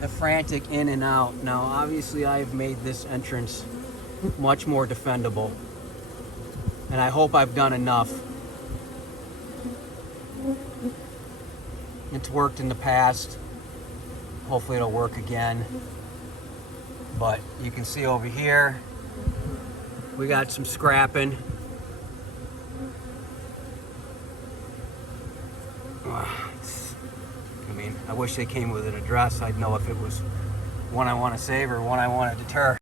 the frantic in and out. Now, obviously, I've made this entrance much more defendable, and I hope I've done enough. It's worked in the past. Hopefully it'll work again. But you can see over here, we got some scrapping. I mean, I wish they came with an address. I'd know if it was one I want to save or one I want to deter.